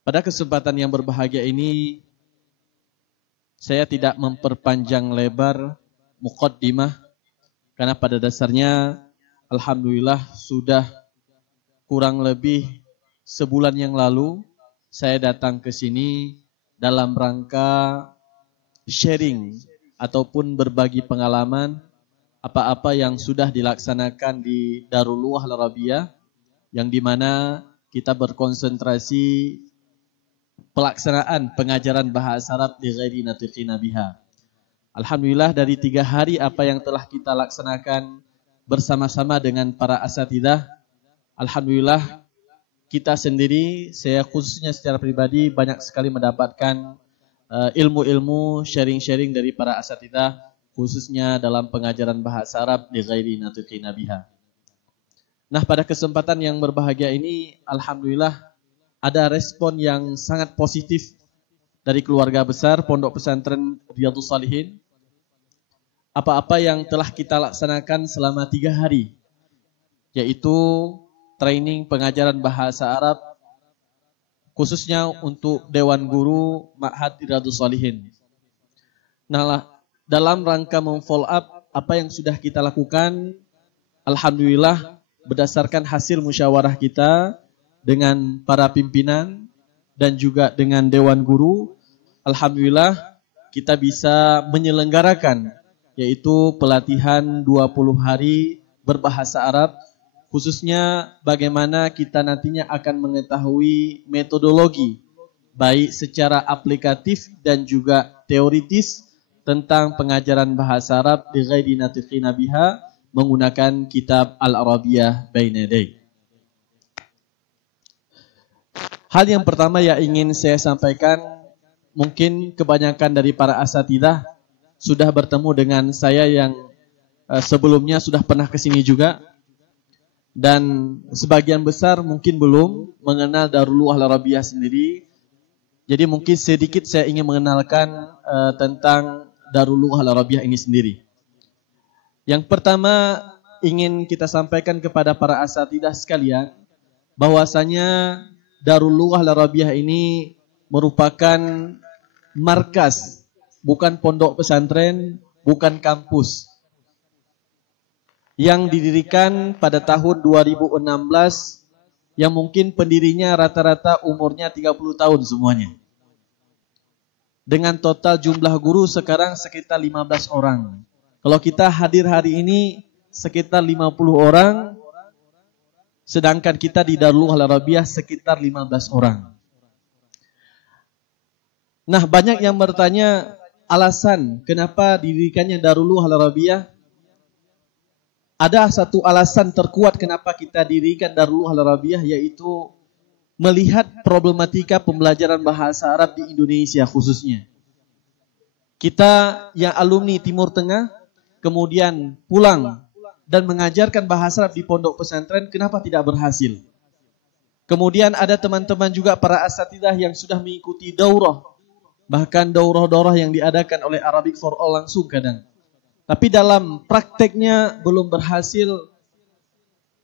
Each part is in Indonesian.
Pada kesempatan yang berbahagia ini, saya tidak memperpanjang lebar muqaddimah, karena pada dasarnya alhamdulillah sudah kurang lebih sebulan yang lalu saya datang ke sini dalam rangka sharing ataupun berbagi pengalaman apa-apa yang sudah dilaksanakan di Darul Lughah Al-Arabiyah, yang dimana kita berkonsentrasi pelaksanaan pengajaran bahasa Arab di ghairi natiqina biha. Alhamdulillah dari 3 hari apa yang telah kita laksanakan bersama-sama dengan para asatidzah, alhamdulillah kita sendiri, saya khususnya secara pribadi banyak sekali mendapatkan ilmu-ilmu sharing-sharing dari para asatidzah, khususnya dalam pengajaran bahasa Arab di ghairi natiqina biha. Nah, pada kesempatan yang berbahagia ini alhamdulillah ada respon yang sangat positif dari keluarga besar Pondok Pesantren Riyadhus Shalihin. Apa-apa yang telah kita laksanakan selama 3 hari, yaitu training pengajaran bahasa Arab, khususnya untuk Dewan Guru Ma'had Riyadhus Shalihin. Nah, dalam rangka memfollow up apa yang sudah kita lakukan, alhamdulillah berdasarkan hasil musyawarah kita dengan para pimpinan dan juga dengan Dewan Guru, alhamdulillah kita bisa menyelenggarakan yaitu pelatihan 20 hari berbahasa Arab, khususnya bagaimana kita nantinya akan mengetahui metodologi baik secara aplikatif dan juga teoritis tentang pengajaran bahasa Arab di ghairi natiqina biha menggunakan kitab Al-Arabiyah Baina Yaday. Hal yang pertama yang ingin saya sampaikan, mungkin kebanyakan dari para asatidzah sudah bertemu dengan saya yang sebelumnya sudah pernah ke sini juga, dan sebagian besar mungkin belum mengenal Darul Lughah Al-Arabiyah sendiri. Jadi mungkin sedikit saya ingin mengenalkan tentang Darul Lughah Al-Arabiyah ini sendiri. Yang pertama ingin kita sampaikan kepada para asatidzah sekalian, bahwasanya Darul Lughah Al-Arabiyah ini merupakan markas, bukan pondok pesantren, bukan kampus, yang didirikan pada tahun 2016, yang mungkin pendirinya rata-rata umurnya 30 tahun semuanya. Dengan total jumlah guru sekarang sekitar 15 orang. Kalau kita hadir hari ini sekitar 50 orang, sedangkan kita di Darul Lughah Al-Arabiyah sekitar 15 orang. Nah, banyak yang bertanya alasan kenapa didirikannya Darul Lughah Al-Arabiyah. Ada satu alasan terkuat kenapa kita dirikan Darul Lughah Al-Arabiyah, yaitu melihat problematika pembelajaran bahasa Arab di Indonesia khususnya. Kita yang alumni Timur Tengah kemudian pulang dan mengajarkan bahasa Arab di pondok pesantren, kenapa tidak berhasil? Kemudian ada teman-teman juga para asatidzah yang sudah mengikuti daurah, bahkan daurah-daurah yang diadakan oleh Arabic for All langsung kadang. Tapi dalam prakteknya belum berhasil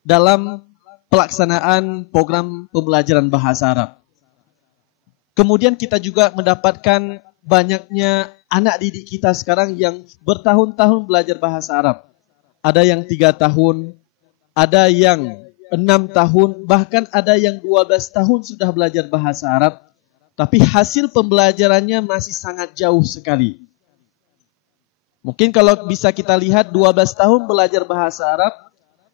dalam pelaksanaan program pembelajaran bahasa Arab. Kemudian kita juga mendapatkan banyaknya anak didik kita sekarang yang bertahun-tahun belajar bahasa Arab. Ada yang 3 tahun, ada yang 6 tahun, bahkan ada yang 12 tahun sudah belajar bahasa Arab. Tapi hasil pembelajarannya masih sangat jauh sekali. Mungkin kalau bisa kita lihat 12 tahun belajar bahasa Arab,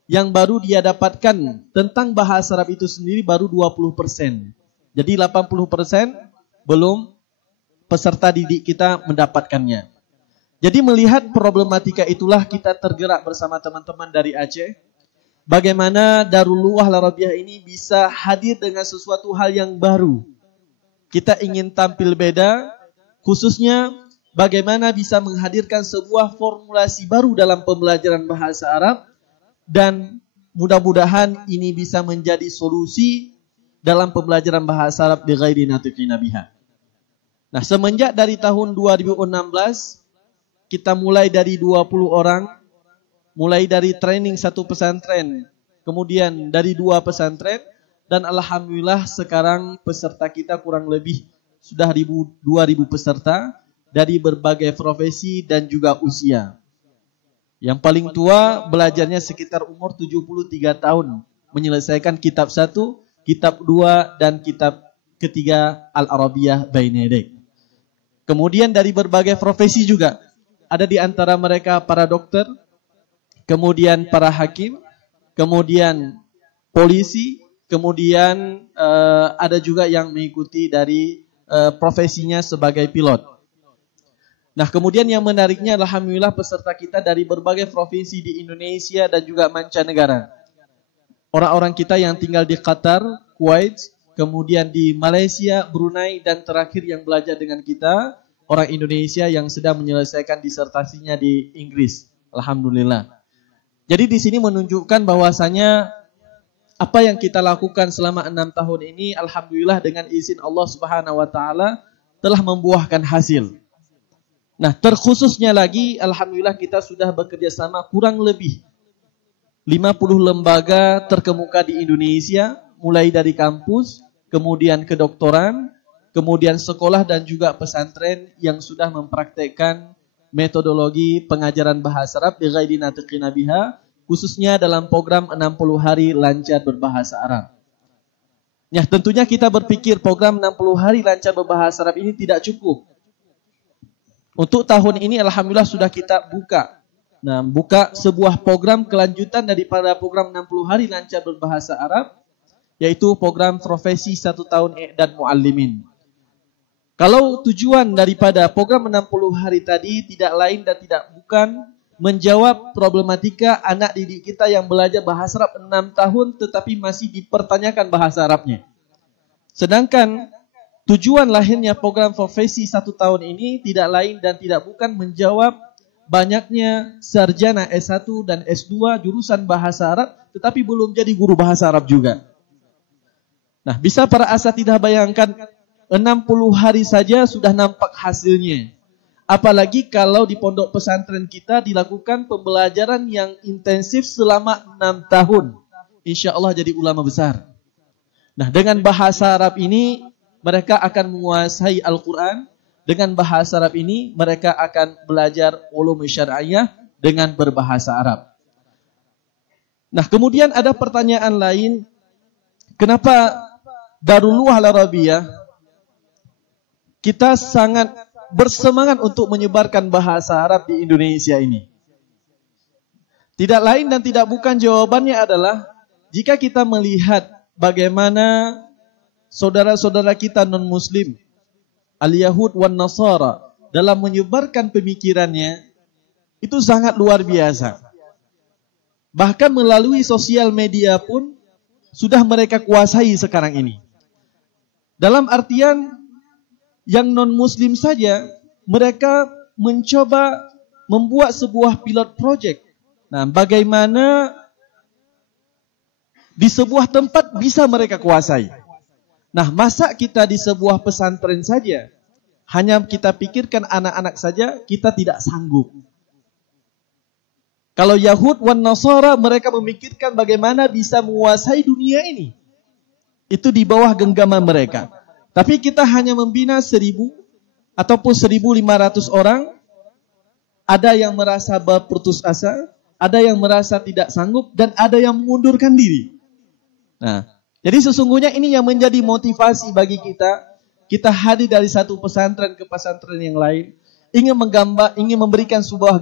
yang baru dia dapatkan tentang bahasa Arab itu sendiri baru 20%. Jadi 80% belum peserta didik kita mendapatkannya. Jadi melihat problematika itulah kita tergerak bersama teman-teman dari Aceh. Bagaimana Darul Lughah Al-Arabiyah ini bisa hadir dengan sesuatu hal yang baru. Kita ingin tampil beda, khususnya bagaimana bisa menghadirkan sebuah formulasi baru dalam pembelajaran bahasa Arab, dan mudah-mudahan ini bisa menjadi solusi dalam pembelajaran bahasa Arab di ghairi natiqina biha. Nah, semenjak dari tahun 2016 kita mulai dari 20 orang, mulai dari training 1 pesantren, kemudian dari 2 pesantren, Dan alhamdulillah sekarang peserta kita kurang lebih sudah 2.000 peserta dari berbagai profesi dan juga usia. Yang paling tua belajarnya sekitar umur 73 tahun. Menyelesaikan kitab 1, kitab 2, dan kitab ketiga Al-Arabiyah Baina Yadik. Kemudian dari berbagai profesi juga. Ada di antara mereka para dokter, kemudian para hakim, kemudian polisi, kemudian ada juga yang mengikuti dari profesinya sebagai pilot. Nah, kemudian yang menariknya alhamdulillah peserta kita dari berbagai provinsi di Indonesia dan juga mancanegara. Orang-orang kita yang tinggal di Qatar, Kuwait, kemudian di Malaysia, Brunei, dan terakhir yang belajar dengan kita, orang Indonesia yang sedang menyelesaikan disertasinya di Inggris. Alhamdulillah. Jadi di sini menunjukkan bahwasanya apa yang kita lakukan selama 6 tahun ini, alhamdulillah dengan izin Allah Subhanahu wa taala telah membuahkan hasil. Nah, terkhususnya lagi alhamdulillah kita sudah bekerja sama kurang lebih 50 lembaga terkemuka di Indonesia, mulai dari kampus, kemudian kedokteran, kemudian sekolah dan juga pesantren yang sudah mempraktekkan metodologi pengajaran bahasa Arab bi ghairi natiqina biha, khususnya dalam program 60 hari lancar berbahasa Arab. Ya, tentunya kita berpikir program 60 hari lancar berbahasa Arab ini tidak cukup. Untuk tahun ini alhamdulillah sudah kita buka. Nah, buka sebuah program kelanjutan daripada program 60 hari lancar berbahasa Arab, yaitu program profesi 1 tahun dan muallimin. Kalau tujuan daripada program 60 hari tadi tidak lain dan tidak bukan menjawab problematika anak didik kita yang belajar bahasa Arab 6 tahun tetapi masih dipertanyakan bahasa Arabnya. Sedangkan tujuan lahirnya program profesi 1 tahun ini tidak lain dan tidak bukan menjawab banyaknya sarjana S1 dan S2 jurusan bahasa Arab tetapi belum jadi guru bahasa Arab juga. Nah, bisa para asatidzah bayangkan 60 hari saja sudah nampak hasilnya. Apalagi kalau di pondok pesantren kita dilakukan pembelajaran yang intensif selama 6 tahun. Insya Allah jadi ulama besar. Nah, dengan bahasa Arab ini mereka akan menguasai Al-Quran. Dengan bahasa Arab ini mereka akan belajar ulum syar'iyah dengan berbahasa Arab. Nah, kemudian ada pertanyaan lain. Kenapa Darul Lughah Al-Arabiyah kita sangat bersemangat untuk menyebarkan bahasa Arab di Indonesia ini? Tidak lain dan tidak bukan jawabannya adalah jika kita melihat bagaimana saudara-saudara kita non-muslim, al-Yahud wan Nasara, dalam menyebarkan pemikirannya, itu sangat luar biasa. Bahkan melalui sosial media pun, sudah mereka kuasai sekarang ini. Dalam artian, yang non-muslim saja, mereka mencoba membuat sebuah pilot project. Nah, bagaimana di sebuah tempat bisa mereka kuasai. Nah, masa kita di sebuah pesantren saja, hanya kita pikirkan anak-anak saja, kita tidak sanggup. Kalau Yahud wan Nasara, mereka memikirkan bagaimana bisa menguasai dunia ini. Itu di bawah genggaman mereka. Tapi kita hanya membina 1.000 ataupun 1.500 orang. Ada yang merasa berputus asa, ada yang merasa tidak sanggup, dan ada yang mengundurkan diri. Nah, jadi sesungguhnya ini yang menjadi motivasi bagi kita. Kita hadir dari satu pesantren ke pesantren yang lain, ingin memberikan sebuah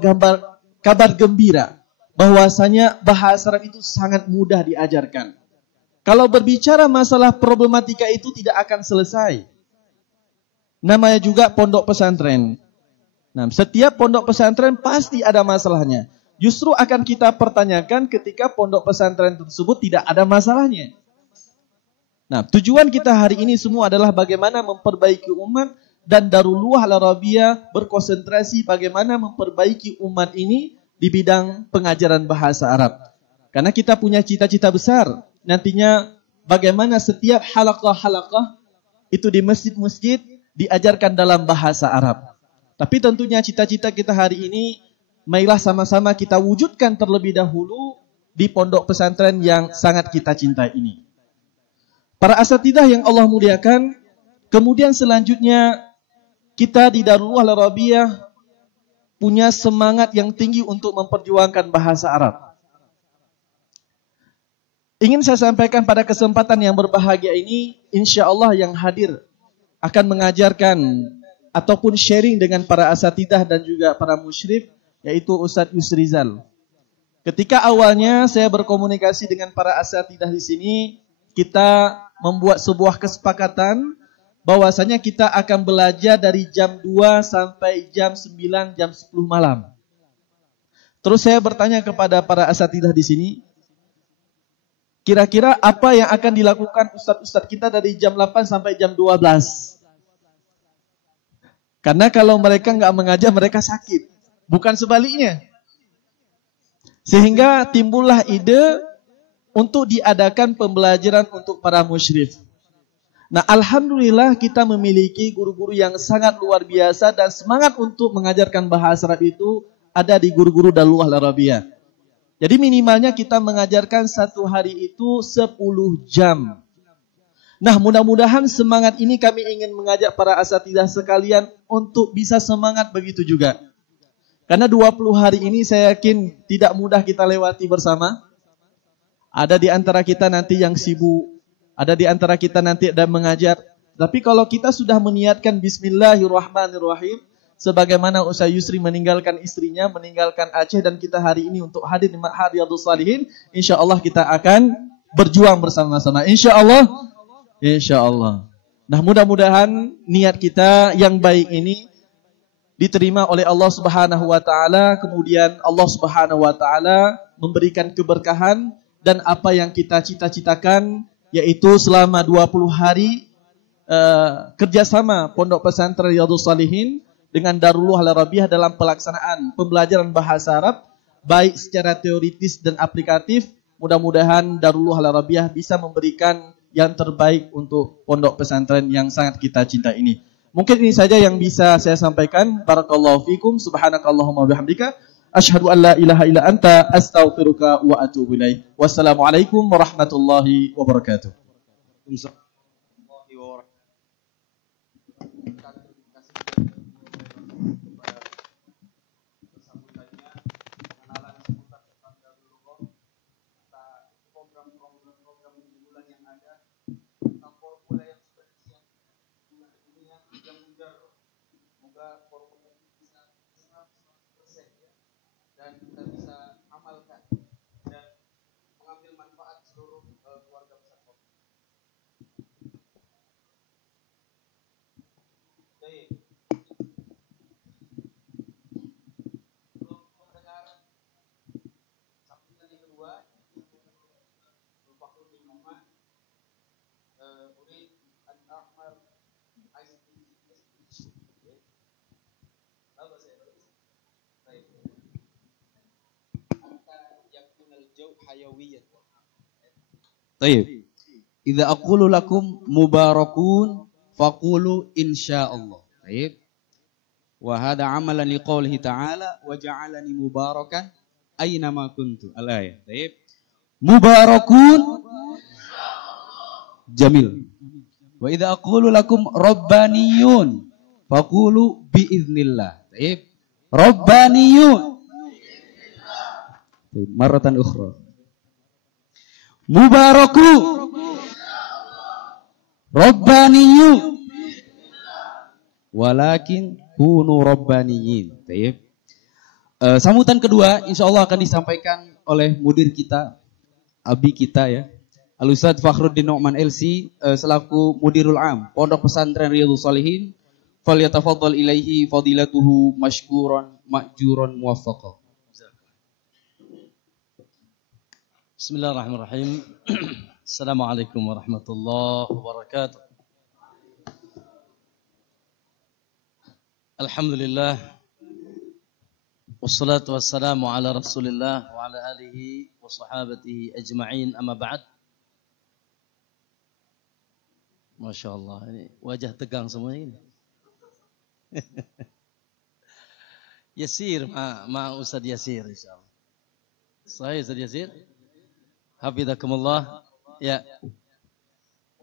kabar gembira bahwasanya bahasa Arab itu sangat mudah diajarkan. Kalau berbicara masalah problematika itu tidak akan selesai. Namanya juga pondok pesantren. Nah, setiap pondok pesantren pasti ada masalahnya. Justru akan kita pertanyakan ketika pondok pesantren tersebut tidak ada masalahnya. Nah, tujuan kita hari ini semua adalah bagaimana memperbaiki umat, dan Darul Lughah Al-Arabiyah berkonsentrasi bagaimana memperbaiki umat ini di bidang pengajaran bahasa Arab. Karena kita punya cita-cita besar, nantinya bagaimana setiap halaqah-halaqah itu di masjid-masjid diajarkan dalam bahasa Arab. Tapi tentunya cita-cita kita hari ini, marilah sama-sama kita wujudkan terlebih dahulu di pondok pesantren yang sangat kita cintai ini. Para asatidzah yang Allah muliakan, kemudian selanjutnya kita di Darul Al-Arabiyah punya semangat yang tinggi untuk memperjuangkan bahasa Arab. Ingin saya sampaikan pada kesempatan yang berbahagia ini, insya Allah yang hadir akan mengajarkan ataupun sharing dengan para asatidzah dan juga para musyrif, yaitu Ustadz Yusrizal. Ketika awalnya saya berkomunikasi dengan para asatidzah di sini, kita membuat sebuah kesepakatan bahwasanya kita akan belajar dari jam 2 sampai jam 9, jam 10 malam. Terus saya bertanya kepada para asatidzah di sini, kira-kira apa yang akan dilakukan ustadz-ustadz kita dari jam 8 sampai jam 12? Karena kalau mereka nggak mengajar, mereka sakit. Bukan sebaliknya. Sehingga timbullah ide untuk diadakan pembelajaran untuk para musyrif. Nah, alhamdulillah kita memiliki guru-guru yang sangat luar biasa dan semangat untuk mengajarkan bahasa Arab itu ada di guru-guru Darul Arabiyah. Jadi minimalnya kita mengajarkan satu hari itu 10 jam. Nah, mudah-mudahan semangat ini kami ingin mengajak para asatidzah sekalian untuk bisa semangat begitu juga. Karena 20 hari ini saya yakin tidak mudah kita lewati bersama. Ada di antara kita nanti yang sibuk, ada di antara kita nanti ada mengajar. Tapi kalau kita sudah meniatkan Bismillahirrahmanirrahim, sebagaimana Ustaz Yusri meninggalkan istrinya, meninggalkan Aceh, dan kita hari ini untuk hadir di Ma'had Riyadhus Shalihin, insya Allah kita akan berjuang bersama-sama. Insya Allah. Insya Allah. Nah, mudah-mudahan niat kita yang baik ini diterima oleh Allah Subhanahu wa taala, kemudian Allah Subhanahu wa taala memberikan keberkahan dan apa yang kita cita-citakan, yaitu selama 20 hari kerjasama Pondok Pesantren Riyadhus Shalihin dengan Darul Arabiyah dalam pelaksanaan pembelajaran bahasa Arab, baik secara teoritis dan aplikatif. Mudah-mudahan Darul Arabiyah bisa memberikan yang terbaik untuk pondok pesantren yang sangat kita cinta ini. Mungkin ini saja yang bisa saya sampaikan. Barakallahu fikum, subhanakallahumma bihamdika, asyhadu an la ilaha illa anta, astaghfiruka wa atubu ilaik. Wassalamualaikum warahmatullahi wabarakatuh. Dan kita bisa amalkan dan mengambil manfaat seluruh keluarga besar. Baik. Untuk mendengar sambutan yang kedua, Bapak Rudi Muhammad, Urid Al-Ahmar ICT. Tahu saya bagus. Baik. Baik. Idza aqulu lakum mubarakun faqulu insyaallah. Baik. Wa hadha amalan liqaulihi ta'ala wa ja'alani mubarakan aina ma kuntu. Al-ayat. Baik. Mubarakun jamil. Wa idza aqulu lakum rabbaniyun faqulu biiznillah. Baik. Rabbaniyun. Maratan ukhra. Mubaraku Rabbaniyu walakin kunu rabbaniyin. Baik. Sambutan kedua insyaallah akan disampaikan oleh mudir kita, abi kita ya, Al-Ustadz Fakhruddin Nu'man LC selaku Mudirul Am Pondok Pesantren Riyadhus Shalihin. Falyatafaddal ilaihi fadilatuhu mashkuran ma'juran muwaffaqah. Bismillahirrahmanirrahim. Assalamualaikum warahmatullahi wabarakatuh. Alhamdulillah. Wassalatu wassalamu ala Rasulillah wa ala alihi wa sahabatihi ajma'in, amma ba'd. Masya Allah, ini wajah tegang semuanya ini. Yasir, Ustaz Yasir insyaallah. Saya Ustaz Yasir. Hafizakumullah. Ya.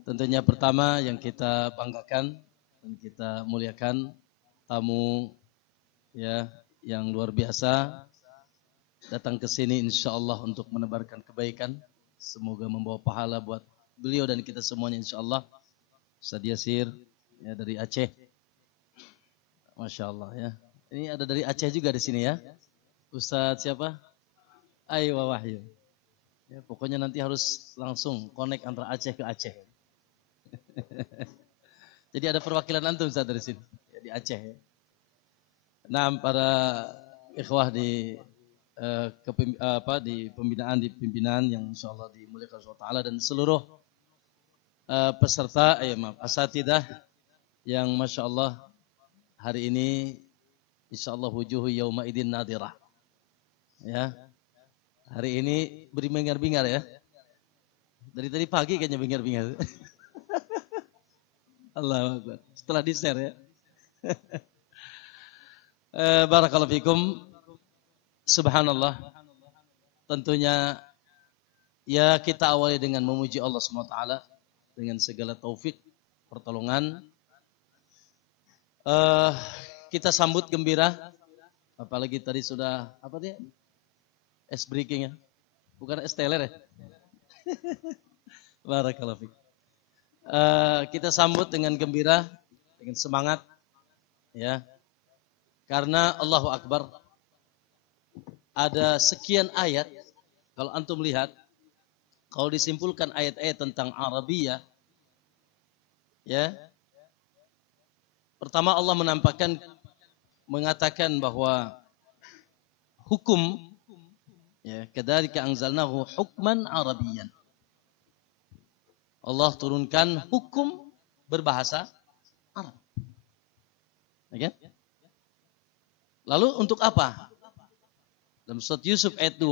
Tentunya pertama yang kita banggakan dan kita muliakan tamu ya yang luar biasa datang ke sini insyaallah untuk menebarkan kebaikan. Semoga membawa pahala buat beliau dan kita semuanya insyaallah. Ustaz Yasir ya dari Aceh. Masya Allah ya. Ini ada dari Aceh juga di sini ya. Ustaz siapa? Ayo Wahyu. Ya, pokoknya nanti harus langsung connect antara Aceh ke Aceh. Jadi ada perwakilan antum Ustaz dari sini ya, di Aceh. Ya. Nah, para ikhwah di di pembinaan yang insyaallah dimuliakan Allah Taala dan seluruh peserta asatidah yang masya Allah hari ini insyaallah wujuhu yauma idin nadirah. Ya. Hari ini beri bingar-bingar ya. Dari tadi pagi kayaknya bingar-bingar. Allahu Akbar. Setelah di-share ya. Barakallahu fikum. Subhanallah. Tentunya ya kita awali dengan memuji Allah SWT dengan segala taufik, pertolongan. Kita sambut gembira. Apalagi tadi sudah apa dia? Es breaking ya. Bukan es teler ya. Barakallahu fikum. Kita sambut dengan gembira, dengan semangat, ya, karena Allahu Akbar ada sekian ayat. Kalau antum lihat, kalau disimpulkan ayat-ayat tentang Arabiyah, ya, pertama Allah mengatakan bahwa hukum, ya, kadzalika anzalnahu hukman Arabiyyan. Allah turunkan hukum berbahasa Arab. Okay? Lalu untuk apa? Dalam surat Yusuf ayat 2,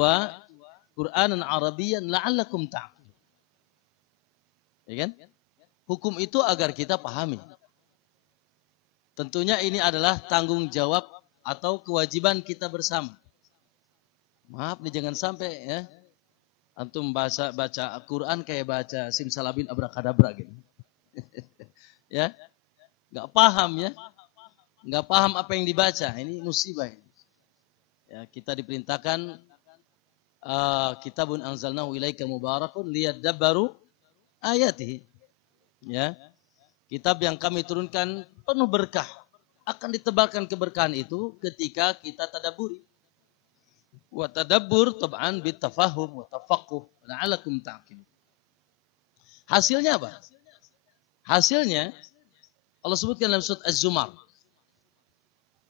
Qur'anan Arabiyyan la'allakum ta'qilun. Ya kan? Hukum itu agar kita pahami. Tentunya ini adalah tanggung jawab atau kewajiban kita bersama. Maaf nih jangan sampai ya antum baca Al-Quran kayak baca simsalabim abrakadabra gitu. Ya. Enggak paham ya. Enggak paham apa yang dibaca. Ini musibah ini. Ya, kita diperintahkan kitabun anzalnahu ilaika mubarakun liyadabbaru ayatihi. Ya. Kitab yang kami turunkan penuh berkah. Akan ditebarkan keberkahan itu ketika kita tadabburi. Wa tadabbur tab'an bitafahum wa tafaqquh la'allakum ta'qilun. Hasilnya apa? Hasilnya Allah sebutkan dalam surat Az-Zumar.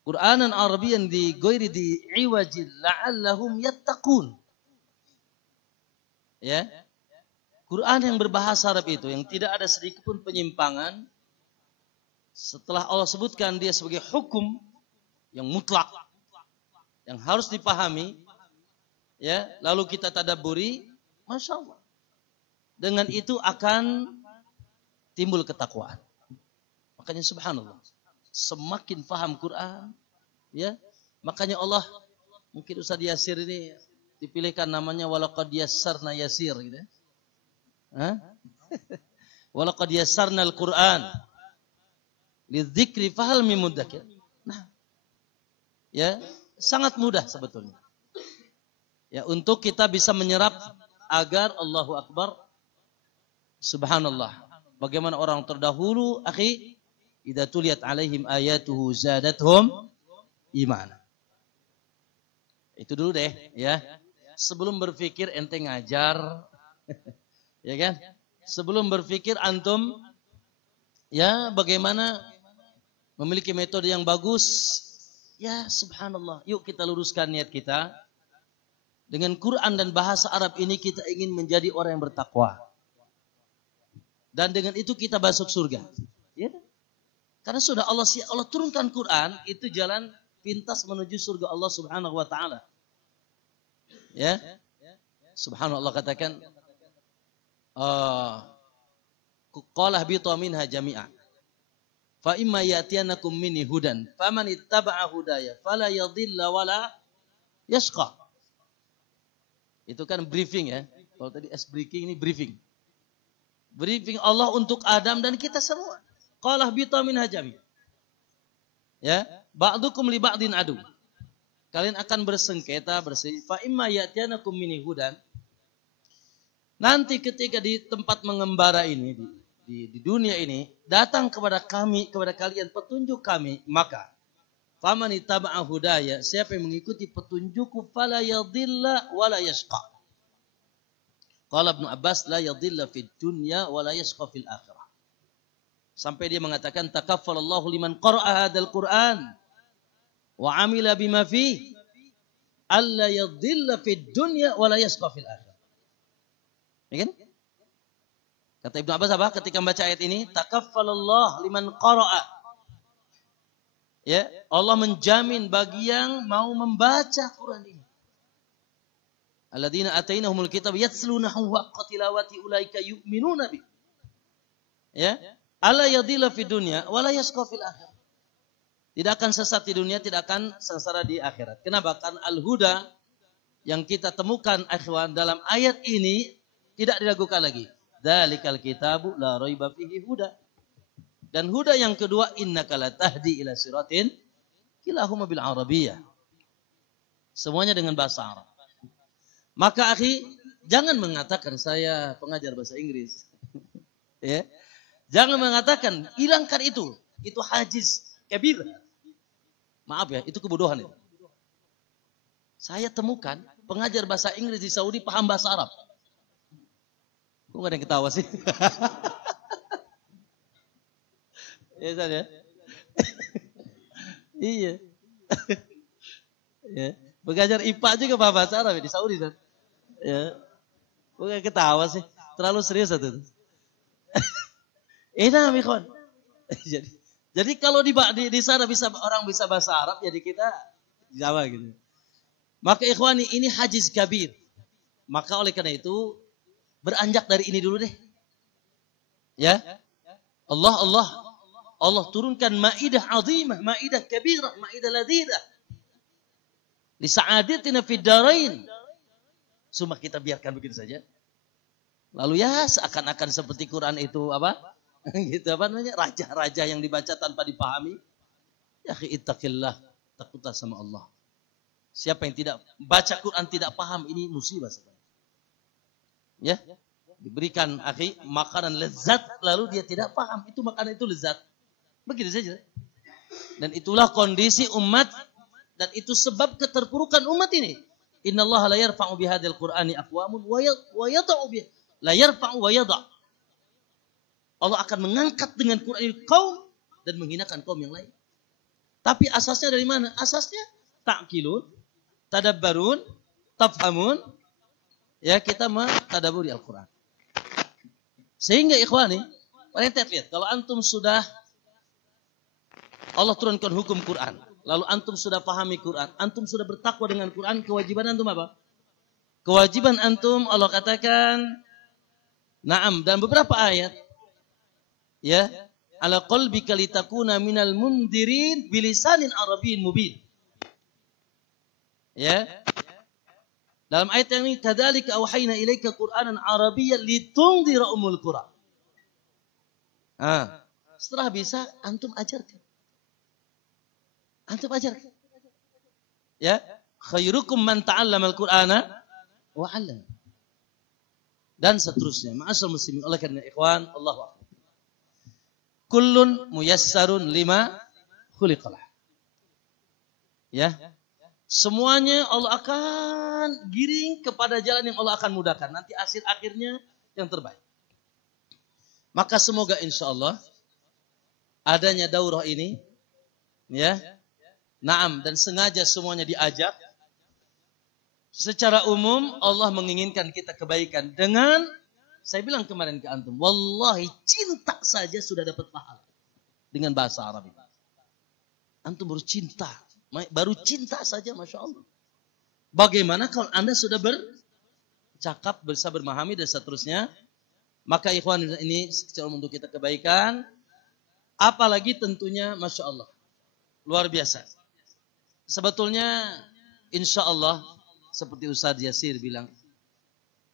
Qur'anan Arabiyyan di ghairi di iwajil la'allahum yattaqun. Ya. Quran yang berbahasa Arab itu yang tidak ada sedikit pun penyimpangan. Setelah Allah sebutkan dia sebagai hukum yang mutlak yang harus dipahami, ya, lalu kita tadabburi, masya Allah. Dengan itu akan timbul ketakwaan. Makanya subhanallah, semakin paham Quran, ya, makanya Allah mungkin Ustaz Yasir ini dipilihkan namanya walaqad yassarna yasir, gitu. Walaqad yassarna al-Quran lidzikri fahal min mudzakir. Nah, ya, sangat mudah sebetulnya. Ya, untuk kita bisa menyerap agar Allahu Akbar. Subhanallah. Bagaimana orang terdahulu, akhi, idza tuliyat alaihim ayatuhu zadatuhum imana. Itu dulu deh, ya. Sebelum berpikir ente ngajar, ya kan? Sebelum berpikir antum, ya, bagaimana memiliki metode yang bagus. Ya subhanallah, yuk kita luruskan niat kita. Dengan Quran dan bahasa Arab ini kita ingin menjadi orang yang bertakwa. Dan dengan itu kita masuk surga. Ya? Karena sudah Allah turunkan Quran, itu jalan pintas menuju surga Allah Subhanahu wa taala. Ya. Subhanallah katakan qala habitu minha jami'a. Fa imma ya'tiyanakum minni hudan faman ittaba'a hudaya fala yadhilla wala yashqa. Itu kan briefing ya. Kalau tadi es breaking ini briefing. Briefing Allah untuk Adam dan kita semua. Qala bita minha jami'. Ya, ba'dukum li ba'din adu. Kalian akan bersengketa, fa imma ya'tiyanakum minni hudan. Nanti ketika di tempat mengembara ini di dunia ini datang kepada kalian petunjuk kami, maka faman ittaba'a hudaya, siapa yang mengikuti petunjukku fala yadhilla wala yashqa. Qala Ibnu Abbas la yadhilla fid dunya wala yashqa fil akhirah. Sampai dia mengatakan takaffalallahu liman qara'a hadzal Qur'an wa 'amila bima fihi alla yadhilla fid dunya wala yashqa fil akhirah. Ya kan? Kata Ibnu Abbas apa ketika membaca ayat ini? Takaffalallahu liman qara'a. Ya, Allah menjamin bagi yang mau membaca Quran ini. Alladzina atainahumul kitab yatslunahu haqqa tilawati ulaika yu'minuna bi. Ya, alla yadhilla fid dunya wala yashqa fil akhirah. Tidak akan sesat di dunia, tidak akan sengsara di akhirat. Kenapa? Karena al-huda yang kita temukan ikhwan dalam ayat ini tidak diragukan lagi. Dzalikal kitabu la raiba fihi huda. Dan huda yang kedua, innaka latahdi ila siratin kilahuma bil arabiyyah. Semuanya dengan bahasa Arab. Maka akhi, jangan mengatakan saya pengajar bahasa Inggris. Ya. Jangan mengatakan hilangkan itu. Itu hajiz kabir. Maaf ya, itu kebodohan itu. Saya temukan pengajar bahasa Inggris di Saudi paham bahasa Arab. Kok gak ada yang ketawa sih? Ya, ya. Iya. Ya. Pengajar IPA juga paham bahasa Arab di Saudi. Kan? Ya. Kok gak ketawa sih? Terlalu serius itu. Enak, ikhwan. Jadi kalau di sana orang bisa bahasa Arab, jadi kita Jawa gitu. Maka ikhwani, ini hajiz kabir. Maka oleh karena itu beranjak dari ini dulu deh. Ya. Allah turunkan maidah azimah, maidah kabirah, maidah ladidah. Li sa'adatina fid darain. Cuma kita biarkan begitu saja. Lalu ya seakan-akan seperti Quran itu apa? Gitu apa namanya? Raja-raja yang dibaca tanpa dipahami. Ya ittaqillah, takutlah sama Allah. Siapa yang tidak baca Quran tidak paham, ini musibah sebenarnya. Ya, diberikan akhi makanan lezat lalu dia tidak paham itu makanan itu lezat. Begitu saja. Dan itulah kondisi umat dan itu sebab keterpurukan umat ini. Innallaha la yarfa'u bihadzal Qur'ani aqwamun wa yada'u bi la yarfa'u wa yada'. Allah akan mengangkat dengan Quran ini kaum dan menghinakan kaum yang lain. Tapi asasnya dari mana? Asasnya ta'qilun, tadabbarun, tafhamun. Ya, kita mentadabburi Al-Quran. Sehingga ikhwani, perhatian lihat, kalau antum sudah Allah turunkan hukum Quran, lalu antum sudah pahami Quran, antum sudah bertakwa dengan Quran, kewajiban antum apa? Kewajiban antum Allah katakan, na'am, dan beberapa ayat, ya, ala qalbika litakuna minal mundirin bilisanin arabiyyin mubin. Ya. Dalam ayat yang ini, kadzalika auhayna ilaika Qur'anan Arabiyyan litundhira ummul qura. Setelah bisa antum ajarkan. Antum ajarkan. Ya, khairukum man ta'allama al-Qur'ana wa 'allama. Dan seterusnya. Ma'asyiral muslimin, oleh karena ikhwan, Allahu akbar. Kullun muyassarun lima khuliqalah. Ya. Semuanya Allah akan giring kepada jalan yang Allah akan mudahkan. Nanti akhirnya yang terbaik. Maka semoga insya Allah adanya daurah ini, ya, naam, dan sengaja semuanya diajak. Secara umum Allah menginginkan kita kebaikan dengan, saya bilang kemarin ke antum, wallahi cinta saja sudah dapat pahala dengan bahasa Arab itu. Antum baru cinta. Baru cinta saja, Masya Allah. Bagaimana kalau Anda sudah bercakap, bisa bermahami dan seterusnya. Maka ikhwan ini secara untuk kita kebaikan. Apalagi tentunya Masya Allah. Luar biasa. Sebetulnya insya Allah seperti Ustaz Yasir bilang.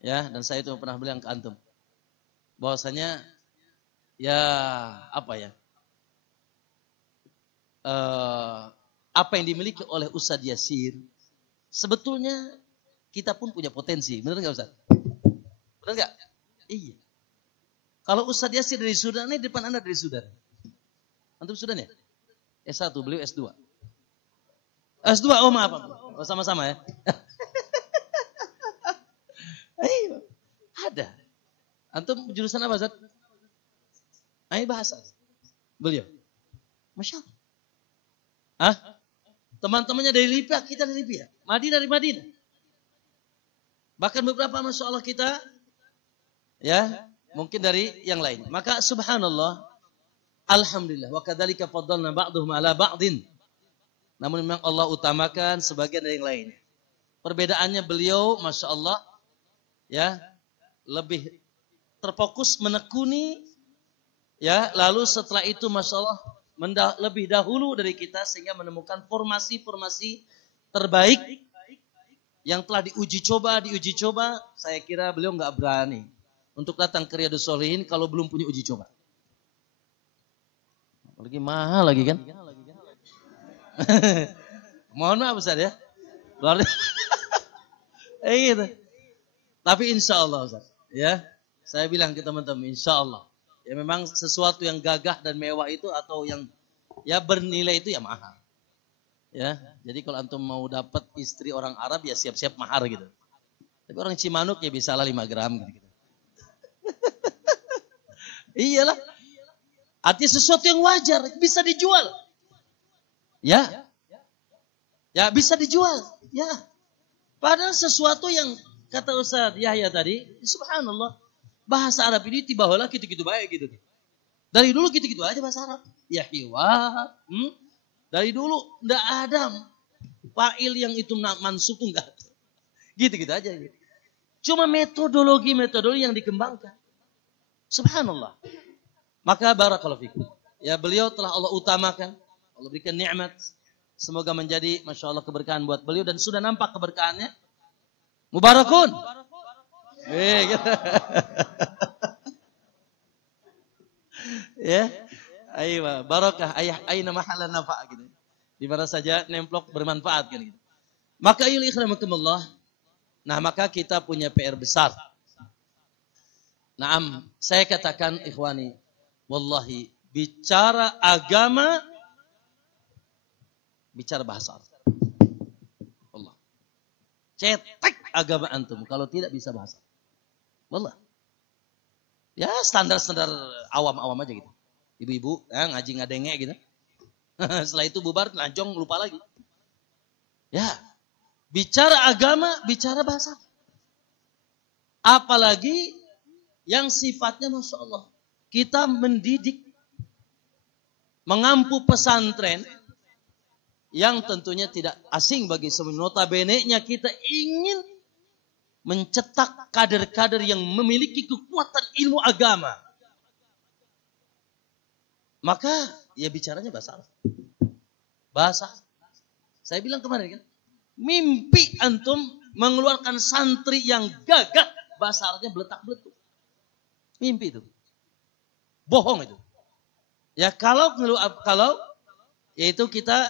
Ya, dan saya itu pernah bilang ke antum. bahwasanya ya apa ya? Apa yang dimiliki oleh Ustadz Yasir sebetulnya kita pun punya potensi, benar nggak Ustadz? Benar nggak? Iya. Kalau Ustadz Yasir dari Sudan, ini depan Anda dari Sudan. Antum Sudan ya? S1, beliau S2. S2, oh maaf. Oh, sama-sama ya. Ayo, ada. Antum jurusan apa Ustadz? Ayo bahasa. Beliau. Masya Allah. Hah? Teman-temannya dari Libya, kita dari Libya. Madinah dari Madinah. Bahkan beberapa Masya Allah kita, ya, mungkin dari yang lain. Maka subhanallah, alhamdulillah. Wa kadzalika faddalna ba'dhum ala ba'din. Namun memang Allah utamakan sebagian dari yang lain. Perbedaannya beliau, Masya Allah, ya, lebih terfokus menekuni, ya, lalu setelah itu Masya Allah, lebih dahulu dari kita sehingga menemukan formasi-formasi terbaik yang telah diuji coba. Saya kira beliau nggak berani untuk datang ke Riyadhus Shalihin kalau belum punya uji coba. Apalagi mahal lagi kan? Mohon maaf Ustaz ya. Luar gitu. Tapi insya Allah Ustaz, ya, saya bilang ke teman-teman, insya Allah. Ya memang sesuatu yang gagah dan mewah itu atau yang ya bernilai itu ya mahal. Ya, jadi kalau antum mau dapat istri orang Arab ya siap-siap mahar gitu. Tapi orang Cimanuk ya bisa lah 5 gram gitu. Iyalah. Artinya sesuatu yang wajar bisa dijual. Ya. Ya bisa dijual. Ya. Padahal sesuatu yang kata Ustaz Yahya tadi, subhanallah, bahasa Arab ini tiba-tiba gitu-gitu baik gitu. Dari dulu gitu-gitu aja bahasa Arab. Ya hiwa. Dari dulu enggak ada fa'il yang itu mansub enggak. Gitu-gitu aja. Cuma metodologi yang dikembangkan. Subhanallah. Maka barakallahu fikum. Ya beliau telah Allah utamakan. Allah berikan nikmat. Semoga menjadi Masya Allah keberkahan buat beliau. Dan sudah nampak keberkahannya. Mubarakun. Gitu. Ya. Ayo, barakah aina mahallan nafa' gitu. Di mana saja nemplok bermanfaat kan gitu. Maka ayo ikhwanakumullah. Nah, maka kita punya PR besar. Naam, saya katakan ikhwani, wallahi bicara agama bicara bahasa Arab. Allah. Cetek agama antum kalau tidak bisa bahasa. Wallah. Ya standar-standar awam-awam aja gitu. Ibu-ibu ya, ngaji ngadenge gitu. Setelah itu bubar, lanjong, lupa lagi. Ya, bicara agama, bicara bahasa. Apalagi yang sifatnya Masya Allah. Kita mendidik, mengampu pesantren, yang tentunya tidak asing bagi semua. Notabene-nya kita ingin mencetak kader-kader yang memiliki kekuatan ilmu agama. Maka ya bicaranya bahasa Arab. Bahasa. Saya bilang kemarin kan, mimpi antum mengeluarkan santri yang gagah, bahasa Arabnya beletak-beletuk. Mimpi itu. Bohong itu. Ya kalau yaitu kita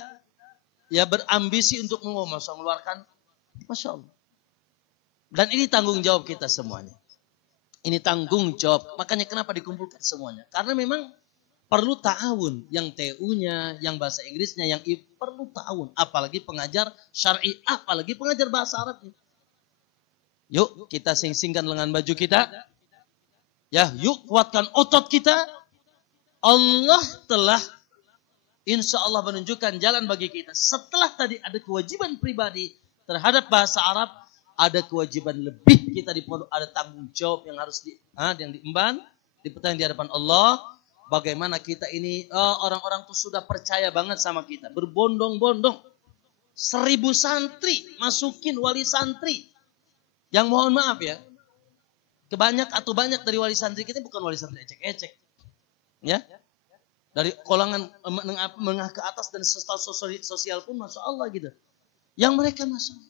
ya berambisi untuk mengeluarkan, Masya Allah. Dan ini tanggung jawab kita semuanya. Ini tanggung jawab. Makanya kenapa dikumpulkan semuanya? Karena memang perlu ta'awun. Yang TU-nya, yang bahasa Inggrisnya, yang perlu ta'awun. Apalagi pengajar syar'i, apalagi pengajar bahasa Arabnya. Yuk kita sing-singkan lengan baju kita. Ya, yuk kuatkan otot kita. Allah telah insya Allah menunjukkan jalan bagi kita. Setelah tadi ada kewajiban pribadi terhadap bahasa Arab, ada kewajiban lebih kita di pondok, ada tanggung jawab yang harus yang diemban, dipertanggung di hadapan Allah. Bagaimana kita ini orang-orang tuh sudah percaya banget sama kita, berbondong-bondong, 1000 santri masukin wali santri. Yang mohon maaf ya, banyak dari wali santri kita bukan wali santri ecek-ecek, ya. Dari kolangan menengah ke atas dan sosial pun Masya Allah gitu. Yang mereka Masya Allah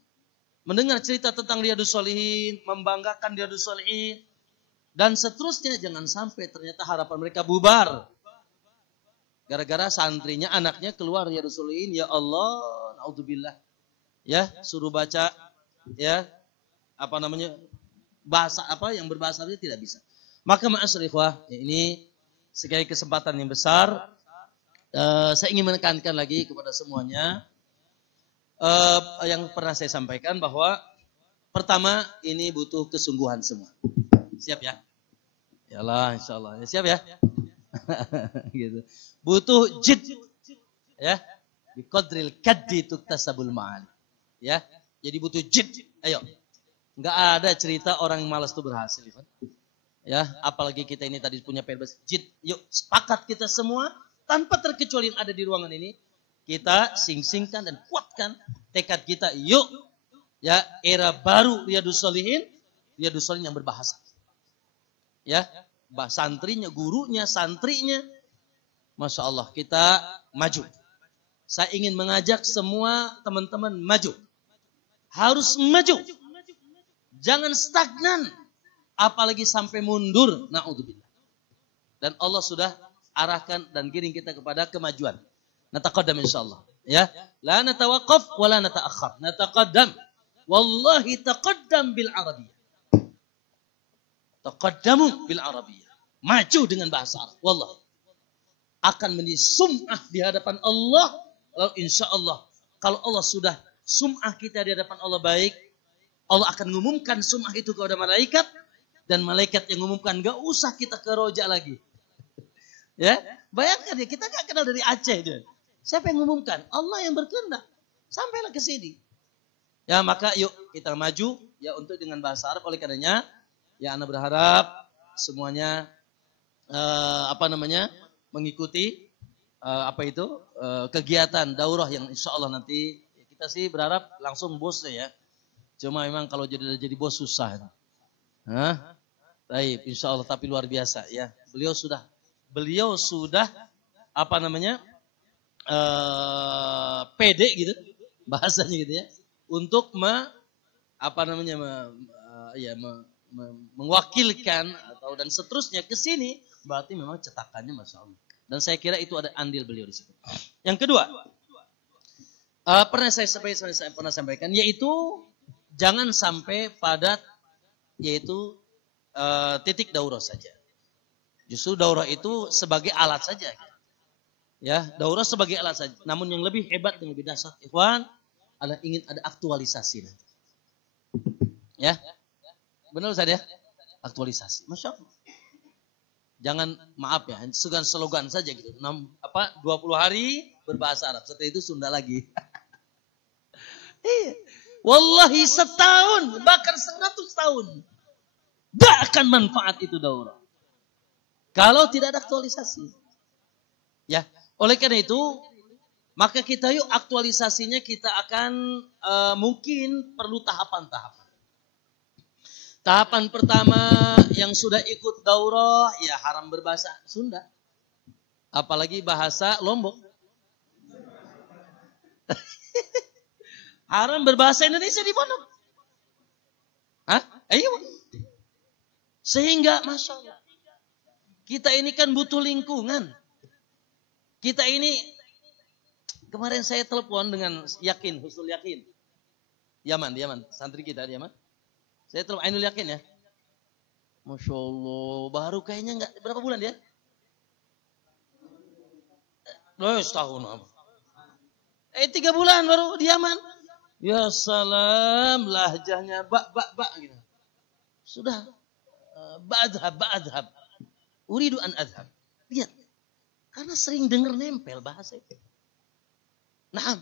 mendengar cerita tentang Riyadhus Shalihin, membanggakan Riyadhus Shalihin. Dan seterusnya jangan sampai ternyata harapan mereka bubar. Gara-gara santrinya, anaknya keluar ya Rasulullah, ya Allah, naudzubillah. Ya, suruh baca ya bahasa apa yang berbahasa Arab tidak bisa. Maka ma'asyiral ikhwah, ini sekali kesempatan yang besar. Saya ingin menekankan lagi kepada semuanya yang pernah saya sampaikan bahwa pertama ini butuh kesungguhan semua. Siap ya? Yalah, insyaallah. Ya, siap ya? Gitu. Butuh jid. Ya. Bi qadril kaddi tuktasabul ma'al. Ya. Jadi butuh jid. Ayo. Enggak ada cerita orang yang malas itu berhasil, Ivan. Ya, apalagi kita ini tadi punya perbas jid. Yuk, sepakat kita semua tanpa terkecuali yang ada di ruangan ini, kita sing-singkan dan kuatkan tekad kita. Yuk. Ya, era baru Riyadhus Shalihin yang berbahasa. Ya, santrinya, gurunya, santrinya, Masya Allah, kita maju. Saya ingin mengajak semua teman-teman maju. Harus maju. Jangan stagnan. Apalagi sampai mundur. Na'udzubillah. Dan Allah sudah arahkan dan giring kita kepada kemajuan. Nataqaddam insyaAllah. Ya. La natawaqaf wa la nata'akhir. Nataqaddam. Wallahi taqaddam bil Arabiyyah. Taqaddamu bil Arabiyyah. Maju dengan bahasa Arab. Wallah. Akan menjadi sum'ah di hadapan Allah. Lalu insya Allah. Kalau Allah sudah sum'ah kita di hadapan Allah baik. Allah akan mengumumkan sum'ah itu kepada malaikat. Dan malaikat yang mengumumkan. Gak usah kita ke roja lagi. Ya. Bayangkan ya. Kita gak kenal dari Aceh. Dia. Siapa yang mengumumkan? Allah yang berkehendak. Sampailah ke sini. Ya maka yuk kita maju. Ya untuk dengan bahasa Arab. Oleh karenanya. Ya Anda berharap semuanya mengikuti kegiatan daurah yang insya Allah nanti kita sih berharap langsung bos ya. Cuma memang kalau jadi bos susah. Baik, insya Allah tapi luar biasa ya. Beliau sudah pede gitu bahasanya gitu ya untuk mewakilkan dan seterusnya ke sini, berarti memang cetakannya Masya Allah. Dan saya kira itu ada andil beliau di situ. Yang kedua, pernah saya sampaikan, yaitu jangan sampai pada yaitu titik daurah saja. Justru daurah itu sebagai alat saja. Ya, daurah sebagai alat saja. Namun yang lebih hebat dan lebih dahsyat, ikhwan, adalah ingin ada aktualisasi nanti. Ya. Benar Ustaz ya? Aktualisasi. Masya Allah. Jangan maaf ya, slogan saja gitu. 20 hari berbahasa Arab. Setelah itu Sunda lagi. Wallahi setahun, bahkan 100 tahun. Tidak akan manfaat itu daurah. Kalau tidak ada aktualisasi. Ya, oleh karena itu, maka kita yuk aktualisasinya kita akan mungkin perlu tahapan-tahapan. Tahapan pertama yang sudah ikut daurah, ya haram berbahasa Sunda. Apalagi bahasa Lombok. Haram berbahasa Indonesia di pondok. Ayo. Sehingga, Masya Allah. Kita ini kan butuh lingkungan. Kita ini, kemarin saya telepon dengan Husnul Yakin. Yaman, santri kita di Yaman. Saya telepon Ainul Yakin ya. Masya Allah, baru kayaknya enggak berapa bulan dia? Setahun. 3 bulan baru di Yaman. Ya salam, lahjahnya bak gitu. Sudah ba'adhab. Uridu an adhab. Lihat. Karena sering dengar nempel bahasa itu. Nah,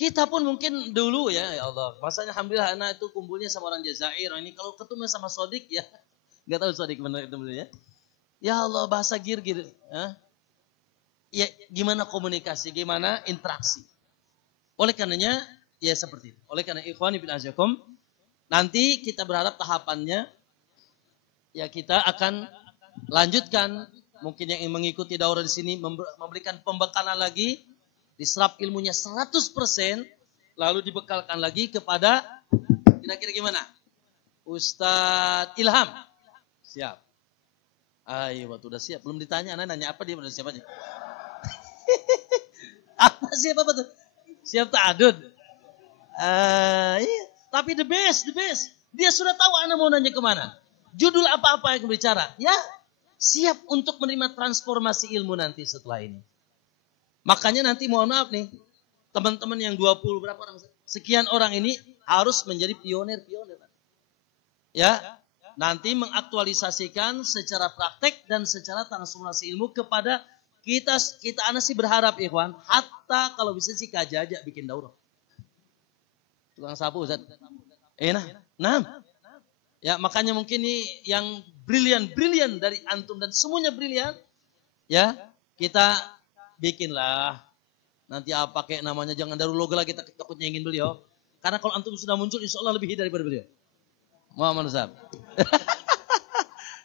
kita pun mungkin dulu ya Allah. Masanya alhamdulillah anak itu kumpulnya sama orang Jazair. Ini kalau ketemu sama Sodik ya. Enggak tahu Sodik benar itu ya. Ya Allah bahasa gir-gir. Ya gimana komunikasi, gimana interaksi. Oleh karenanya ya seperti itu. Oleh karena ikhwani bil azakum, nanti kita berharap tahapannya ya kita akan lanjutkan. Mungkin yang mengikuti daurah di sini memberikan pembekalan lagi, diserap ilmunya 100%, lalu dibekalkan lagi kepada kira-kira gimana? Ustadz Ilham. Siap. Ayo, waktu udah siap. Belum ditanya, anak nanya apa dia udah siap aja. Apa siap apa tuh? Siap ta'adud. Iya. Tapi the best. Dia sudah tahu anak mau nanya kemana. Judul apa-apa yang bicara. Ya, siap untuk menerima transformasi ilmu nanti setelah ini. Makanya nanti mohon maaf nih. Teman-teman yang 20 berapa orang? Sekian orang ini harus menjadi pionir. Ya, nanti mengaktualisasikan secara praktek dan secara transformasi ilmu kepada kita anak sih berharap ikhwan, hatta kalau bisa sih kajajak bikin daurah. Tukang sapu Ustaz. Nah. Ya, makanya mungkin ini yang brilian dari antum dan semuanya brilian. Ya, kita bikinlah. Nanti apa kayak namanya, jangan Darul Loga lah kita takut nyengin beliau. Karena kalau antum sudah muncul insya Allah lebih daripada beliau. Muhammad Ustaz.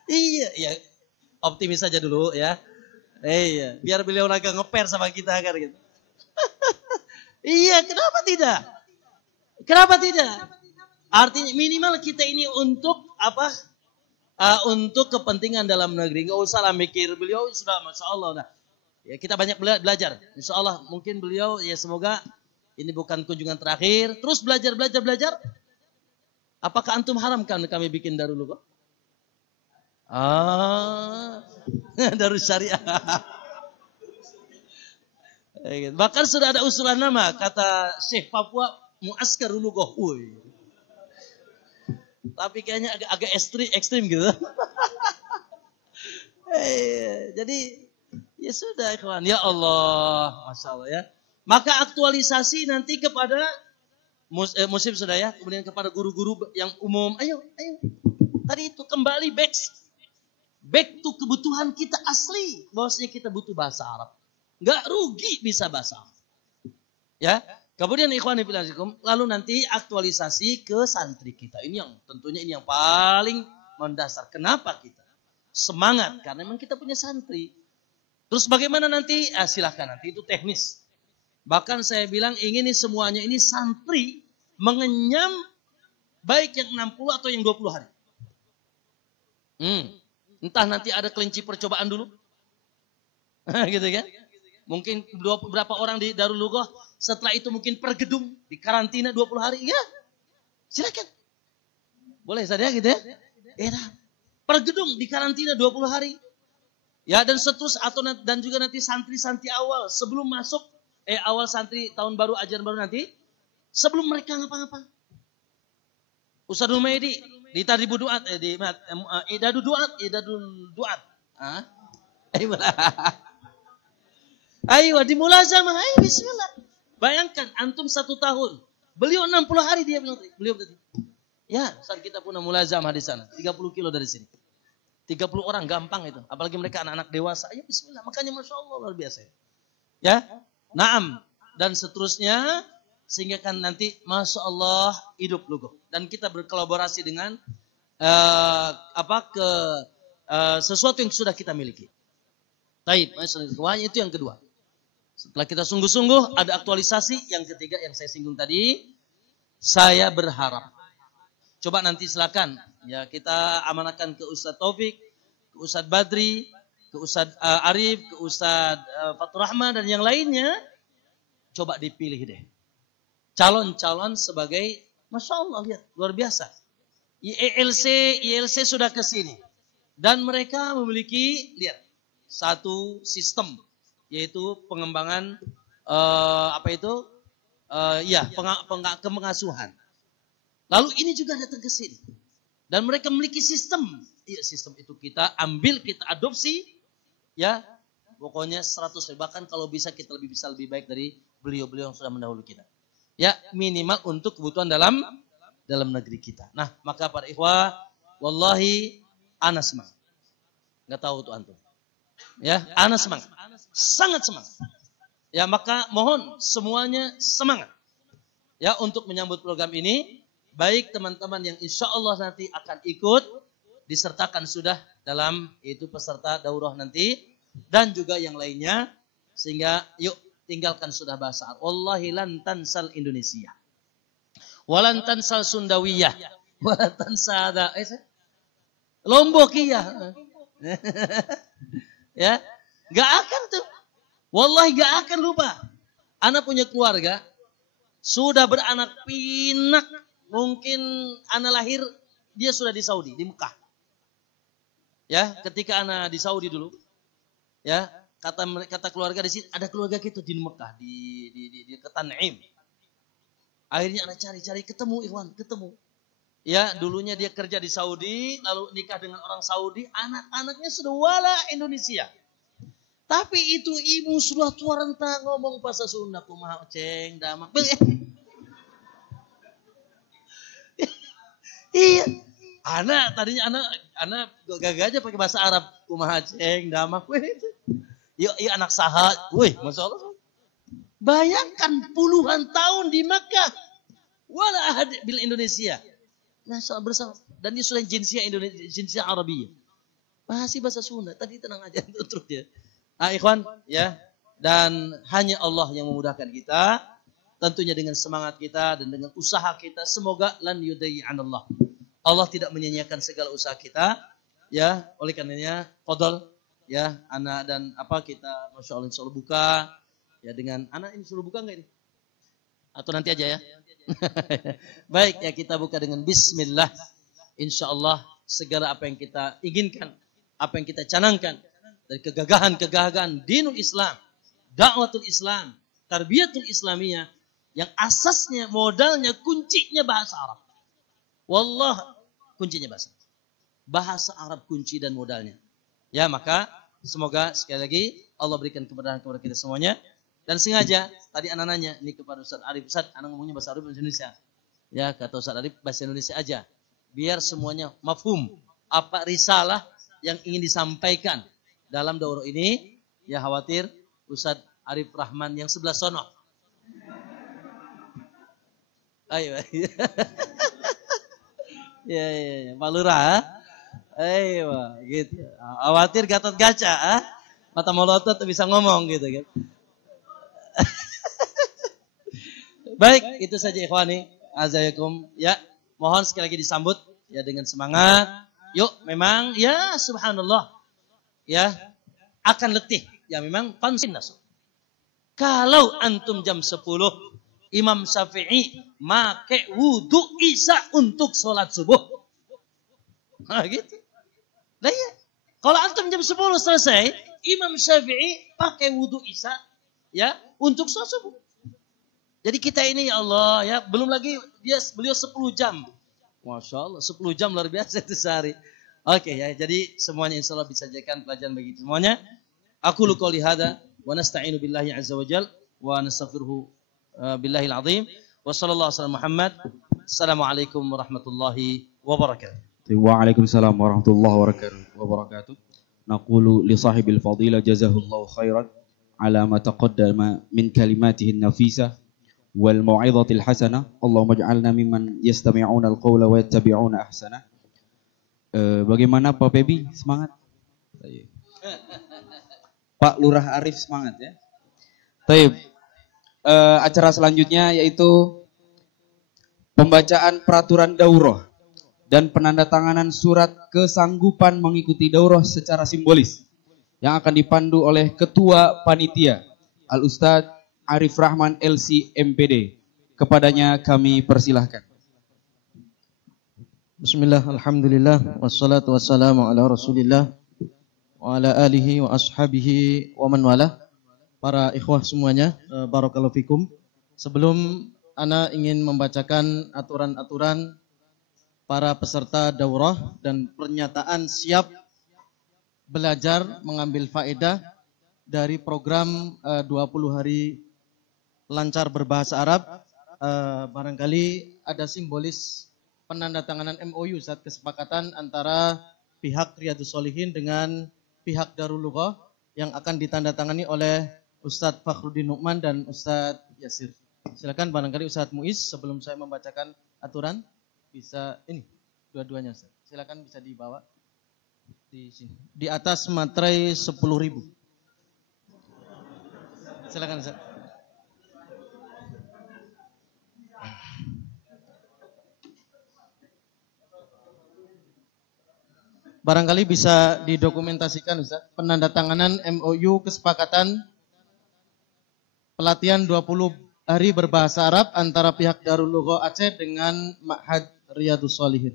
Iya, optimis saja dulu ya. Iya, biar beliau agak ngeper sama kita kan gitu. Iya, kenapa tidak? Artinya minimal kita ini untuk apa? Untuk kepentingan dalam negeri. Enggak usah lah mikir, beliau sudah Masya Allah. Nah, ya kita banyak belajar. Insya Allah mungkin beliau ya semoga ini bukan kunjungan terakhir. Terus belajar. Apakah antum haramkan kami bikin Darul Lughah? Darul Syariah. Bahkan sudah ada usulan nama, kata Syekh Papua Muaskar Lughah. Tapi kayaknya agak ekstrim gitu. Jadi ya sudah ikhwan. Ya Allah, Masya Allah ya. Maka aktualisasi nanti kepada musim sudah ya. Kemudian kepada guru-guru yang umum. Ayo. Tadi itu kembali back to kebutuhan kita asli. Bahwasanya kita butuh bahasa Arab. Nggak rugi bisa bahasa Arab. Ya. Kemudian ikhwan fillah, lalu nanti aktualisasi ke santri kita. Ini yang tentunya ini yang paling mendasar. Kenapa kita semangat? Karena memang kita punya santri. Terus bagaimana nanti? Silahkan nanti itu teknis. Bahkan saya bilang ingin semuanya ini santri mengenyam baik yang 60 atau yang 20 hari. Entah nanti ada kelinci percobaan dulu. Gitu kan? Mungkin berapa orang di Darul Lughah, setelah itu mungkin per gedung di karantina 20 hari. Ya, silakan. Boleh saja gitu ya. Per gedung di karantina 20 hari. Ya, dan seterusnya dan juga nanti santri-santri awal sebelum masuk awal santri tahun baru ajaran baru nanti, sebelum mereka ngapa-ngapa. Ustadzul Maidi di Tadribul Duat Idadul Duat. Ayo dimulazamah, ayo bismillah. Bayangkan antum 1 tahun, beliau 60 hari beliau tadi. Ya, saat kita punya mulazamah di sana, 30 kilo dari sini. 30 orang gampang itu, apalagi mereka anak-anak dewasa. Ayo bismillah, makanya Masya Allah luar biasa. Ya, naam dan seterusnya sehingga kan nanti Masya Allah hidup lughah. Dan kita berkolaborasi dengan sesuatu yang sudah kita miliki. Taib, itu yang kedua. Setelah kita sungguh-sungguh ada aktualisasi. Yang ketiga yang saya singgung tadi, saya berharap. Coba nanti silakan ya kita amanahkan ke Ustadz Taufik, ke Ustadz Badri, ke Ustadz Arif, ke Ustadz Fatur Rahman dan yang lainnya. Coba dipilih deh. Calon-calon sebagai, Masya Allah lihat luar biasa. ILC sudah ke sini dan mereka memiliki lihat satu sistem. Yaitu pengembangan pengasuhan. Lalu ini juga datang ke sini. Dan mereka memiliki sistem. Iya, sistem itu kita ambil, kita adopsi. Ya, pokoknya 100. Bahkan kalau bisa kita lebih baik dari beliau-beliau yang sudah mendahului kita. Ya, minimal untuk kebutuhan dalam negeri kita. Nah, maka para ikhwah, wallahi ana semangat. Enggak tahu tuh antum. Ya, ana semangat. Sangat semangat. Ya, maka mohon semuanya semangat. Ya, untuk menyambut program ini, baik teman-teman yang insya Allah nanti akan ikut, disertakan sudah dalam itu peserta daurah nanti, dan juga yang lainnya, sehingga yuk tinggalkan sudah bahasa Arab. Wallahi lan tansal Indonesia. Walan tansal Sundawiyah. Walan tansal Lombokiyah. Ya, nggak akan tuh. Wallahi nggak akan lupa. Anak punya keluarga, sudah beranak pinak. Mungkin anak lahir, dia sudah di Saudi, di Mekah. Ya, ketika anak di Saudi dulu, ya, kata keluarga di sini, ada keluarga kita di Mekah, di Tanim. Akhirnya anak cari ketemu Ikhwan, ketemu. Ya, dulunya dia kerja di Saudi, lalu nikah dengan orang Saudi, anak-anaknya sudah wala Indonesia. Tapi itu ibu sudah tua renta ngomong bahasa Sunda, kumaha ceng damak. Iya. Tadinya anak gagah aja pakai bahasa Arab, kumaha ceng damak. Iya anak sahat. Wih, Masya Allah. Bayangkan puluhan tahun di Makkah. Wala ahad bil Indonesia. Masya Allah bersama. Dan dia sudah jinsiyah Indonesia, jinsiyah Arabiyah. Masih bahasa Sunda. Tadi tenang aja terus ya. Ikhwan, ya. Dan hanya Allah yang memudahkan kita. Tentunya dengan semangat kita dan dengan usaha kita. Semoga lan yudayyi'an Allah. Allah tidak menyanyiakan segala usaha kita. Ya, oleh karenanya fadhal ya, anak dan kita Masya Allah insya Allah buka. Ya dengan anak ini suruh buka enggak ini? Atau nanti aja ya. Baik ya, kita buka dengan bismillah. Insya Allah segala apa yang kita inginkan, apa yang kita canangkan dari kegagahan dinul Islam, dakwatul Islam, tarbiyatul Islamiyah yang asasnya, modalnya, kuncinya bahasa Arab. Wallah, kuncinya bahasa Arab kunci dan modalnya. Ya, maka semoga sekali lagi Allah berikan kemudahan kepada kita semuanya. Dan sengaja tadi anak nanya ini kepada Ustaz Arif, Ustaz, anak ngomongnya bahasa Arab bahasa Indonesia. Ya, kata Ustaz Arif bahasa Indonesia aja. Biar semuanya mafhum. Apa risalah yang ingin disampaikan dalam daurah ini? Ya, khawatir Ustaz Arif Rahman yang sebelah sono. Ayo. Ya, Pak Lurah. Ayo, gitu. Khawatir Gatot Kaca, mata melotot bisa ngomong gitu kan. Baik, itu saja ikhwani. Azayakum. Ya, mohon sekali lagi disambut ya dengan semangat. Yuk, memang ya subhanallah. Ya, akan letih. Ya memang konsinas. Kalau antum jam 10 Imam Syafi'i make wudu isya untuk sholat subuh. Nah gitu. Nah ya. Kalau antum jam 10 selesai, Imam Syafi'i pakai wudu isya ya untuk sholat subuh. Jadi kita ini ya Allah ya, belum lagi beliau 10 jam. Masya Allah, 10 jam luar biasa itu sehari. Oke ya, jadi semuanya insya Allah bisa jadikan pelajaran bagi semuanya. Aku qouli hada wa nasta'inu billahi azza wa jal wa nastaghfiruhu billahil azim wa sallallahu alaihi Muhammad. Assalamualaikum warahmatullahi wabarakatuh. Waalaikumsalam warahmatullahi wabarakatuh. Naqulu li sahibil fadilah jazahullahu khairan ala ma taqaddama min kalimatihi nafisah wal mau'izatil hasanah. Allahumma ij'alna mimman yastami'una al-qawla wa yattabi'una ahsanah. Bagaimana Pak Pebi? Semangat. Pak Lurah Arif semangat ya. Baik. Acara selanjutnya yaitu pembacaan peraturan daurah dan penandatanganan surat kesanggupan mengikuti daurah secara simbolis yang akan dipandu oleh Ketua Panitia Al-Ustadz Arif Rahman LC MPD. Kepadanya kami persilahkan. Bismillah, alhamdulillah, wassalatu wassalamu ala rasulillah wa ala alihi wa ashabihi wa man wala. Para ikhwah semuanya, barakallahu fikum. Sebelum ana ingin membacakan aturan-aturan para peserta daurah dan pernyataan siap belajar mengambil faedah dari program 20 hari lancar berbahasa Arab. Barangkali ada simbolis penandatanganan MOU saat kesepakatan antara pihak Riyadhus Shalihin dengan pihak Darul Lughah yang akan ditandatangani oleh Ustadz Fakhruddin Nu'man dan Ustadz Yasir. Silakan barangkali Ustadz Muiz sebelum saya membacakan aturan bisa ini dua-duanya Ustadz. Silakan bisa dibawa di sini. Di atas materai 10.000. Silakan Ustadz. Barangkali bisa didokumentasikan Ustaz, penandatanganan MOU kesepakatan pelatihan 20 hari berbahasa Arab antara pihak Darul Lugha Aceh dengan Ma'had Riyadhus Shalihin.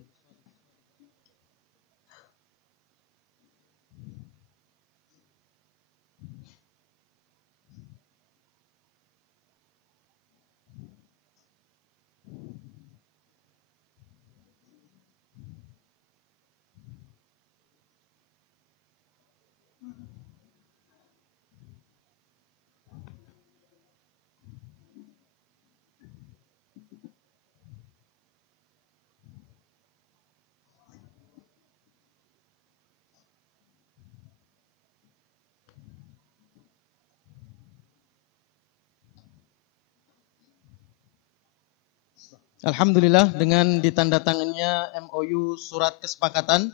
Alhamdulillah dengan ditandatangannya MOU surat kesepakatan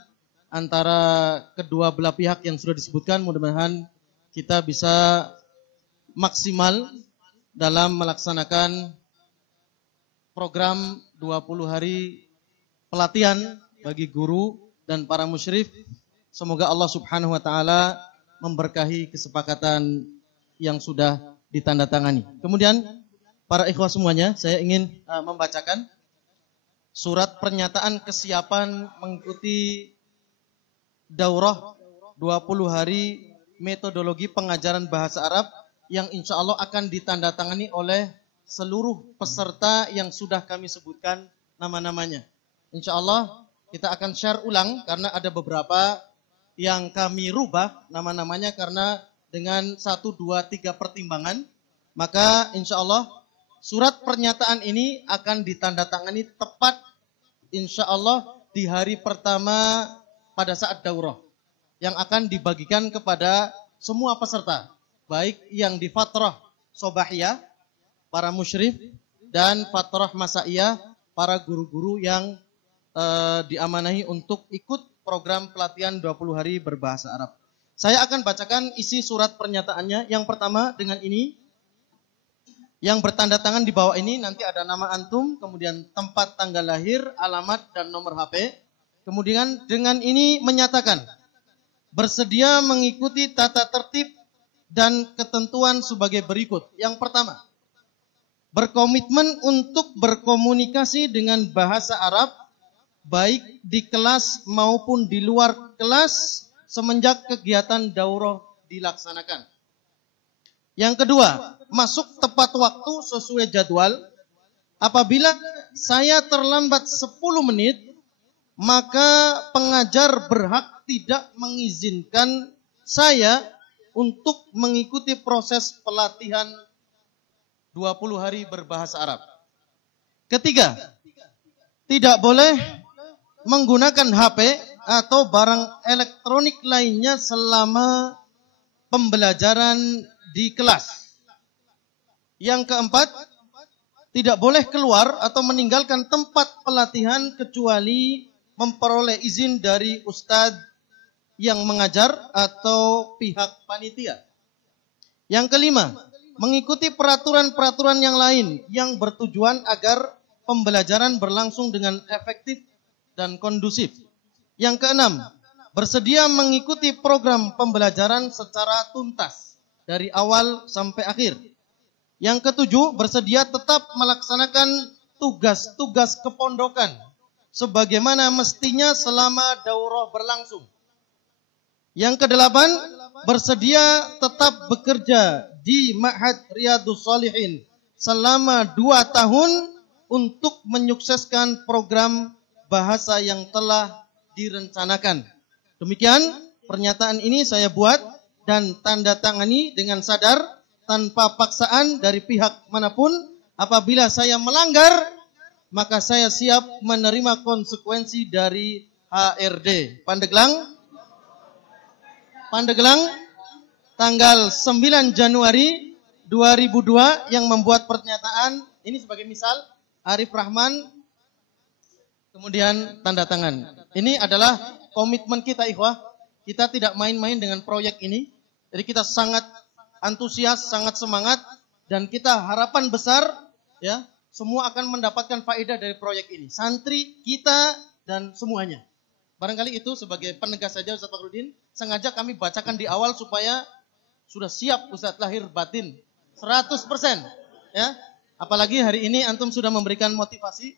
antara kedua belah pihak yang sudah disebutkan, mudah-mudahan kita bisa maksimal dalam melaksanakan program 20 hari pelatihan bagi guru dan para musyrif. Semoga Allah Subhanahu wa taala memberkahi kesepakatan yang sudah ditandatangani. Kemudian para ikhwah semuanya, saya ingin membacakan surat pernyataan kesiapan mengikuti daurah 20 hari metodologi pengajaran bahasa Arab yang insya Allah akan ditandatangani oleh seluruh peserta yang sudah kami sebutkan nama-namanya. Insya Allah kita akan share ulang karena ada beberapa yang kami rubah nama-namanya karena dengan 1, 2, 3 pertimbangan. Maka insya Allah surat pernyataan ini akan ditandatangani tepat insya Allah di hari pertama pada saat daurah yang akan dibagikan kepada semua peserta, baik yang di fatrah sobahiyah, para musyrif, dan fatrah masaiyah, para guru-guru yang diamanahi untuk ikut program pelatihan 20 hari berbahasa Arab. Saya akan bacakan isi surat pernyataannya. Yang pertama dengan ini. Yang bertanda tangan di bawah ini nanti ada nama antum, kemudian tempat tanggal lahir, alamat, dan nomor HP. Kemudian dengan ini menyatakan bersedia mengikuti tata tertib dan ketentuan sebagai berikut. Yang pertama, berkomitmen untuk berkomunikasi dengan bahasa Arab baik di kelas maupun di luar kelas semenjak kegiatan daurah dilaksanakan. Yang kedua, masuk tepat waktu sesuai jadwal. Apabila saya terlambat 10 menit, maka pengajar berhak tidak mengizinkan saya untuk mengikuti proses pelatihan 20 hari berbahasa Arab. Ketiga, tidak boleh menggunakan HP atau barang elektronik lainnya selama pembelajaran di kelas. Yang keempat, tidak boleh keluar atau meninggalkan tempat pelatihan kecuali memperoleh izin dari ustadz yang mengajar atau pihak panitia. Yang kelima, mengikuti peraturan-peraturan yang lain yang bertujuan agar pembelajaran berlangsung dengan efektif dan kondusif. Yang keenam, bersedia mengikuti program pembelajaran secara tuntas dari awal sampai akhir. Yang ketujuh, bersedia tetap melaksanakan tugas-tugas kepondokan sebagaimana mestinya selama daurah berlangsung. Yang kedelapan, bersedia tetap bekerja di Ma'had Riyadhus Shalihin selama 2 tahun untuk menyukseskan program bahasa yang telah direncanakan. Demikian pernyataan ini saya buat dan tanda tangani dengan sadar tanpa paksaan dari pihak manapun. Apabila saya melanggar, maka saya siap menerima konsekuensi dari HRD. Pandeglang, tanggal 9 Januari 2002 yang membuat pernyataan ini sebagai misal Arif Rahman, kemudian tanda tangan. Ini adalah komitmen kita ikhwah. Kita tidak main-main dengan proyek ini. Jadi kita sangat antusias, sangat semangat, dan kita harapan besar ya, semua akan mendapatkan faedah dari proyek ini. Santri, kita, dan semuanya. Barangkali itu sebagai penegas saja Ustaz Fakhrudin. Sengaja kami bacakan di awal supaya sudah siap Ustaz lahir batin 100%. Ya. Apalagi hari ini antum sudah memberikan motivasi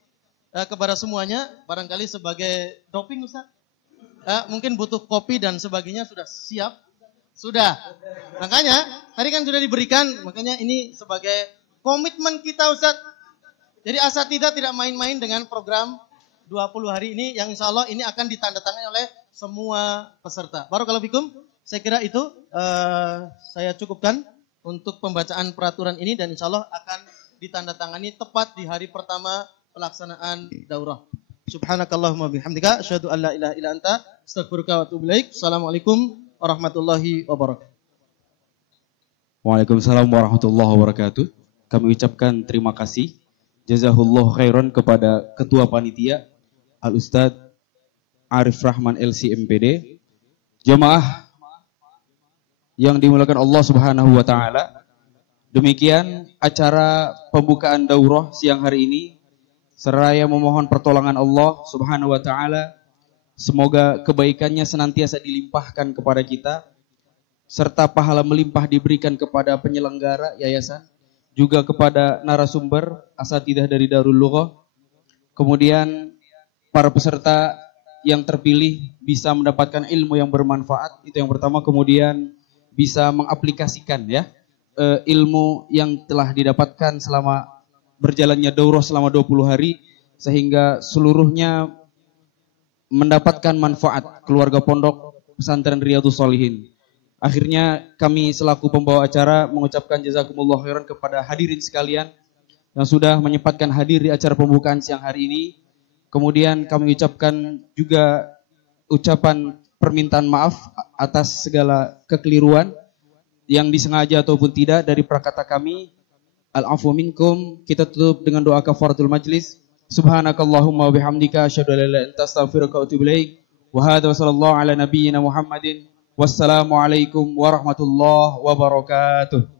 kepada semuanya. Barangkali sebagai doping Ustaz. Mungkin butuh kopi dan sebagainya sudah siap. Sudah. Makanya tadi kan sudah diberikan. Makanya ini sebagai komitmen kita Ustaz. Jadi asatidzah tidak main-main dengan program 20 hari ini yang insya Allah ini akan ditandatangani oleh semua peserta. Barakallahu fikum. Saya kira itu saya cukupkan untuk pembacaan peraturan ini dan insya Allah akan ditandatangani tepat di hari pertama pelaksanaan daurah. Subhanakallahumma bihamdika asyhadu an la ilaha illa anta astaghfiruka wa atubu ilaik. Assalamualaikum warahmatullahi wabarakatuh. Waalaikumsalam warahmatullahi wabarakatuh. Kami ucapkan terima kasih jazahullahu khairan kepada Ketua Panitia Al-Ustadz Arif Rahman LC MPD. Jamaah yang dimuliakan Allah Subhanahu wa taala. Demikian acara pembukaan daurah siang hari ini. Seraya memohon pertolongan Allah Subhanahu wa taala. Semoga kebaikannya senantiasa dilimpahkan kepada kita serta pahala melimpah diberikan kepada penyelenggara yayasan, juga kepada narasumber asatidzah dari Darul Lughah. Kemudian para peserta yang terpilih bisa mendapatkan ilmu yang bermanfaat, itu yang pertama. Kemudian bisa mengaplikasikan ya ilmu yang telah didapatkan selama berjalannya daurah selama 20 hari sehingga seluruhnya mendapatkan manfaat keluarga pondok pesantren Riyadhus Shalihin. Akhirnya kami selaku pembawa acara mengucapkan jazakumullah khairan kepada hadirin sekalian yang sudah menyempatkan hadir di acara pembukaan siang hari ini. Kemudian kami ucapkan juga ucapan permintaan maaf atas segala kekeliruan yang disengaja ataupun tidak dari prakata kami. Al-afu minkum. Kita tutup dengan doa kafaratul majlis. Subhanakallahumma wa bihamdika asyhadu an la ilaha illa anta astaghfiruka wa atubu ilaik. Wa hadza wa sallallahu ala nabiyyina Muhammadin. Wassalamualaikum warahmatullahi wabarakatuh.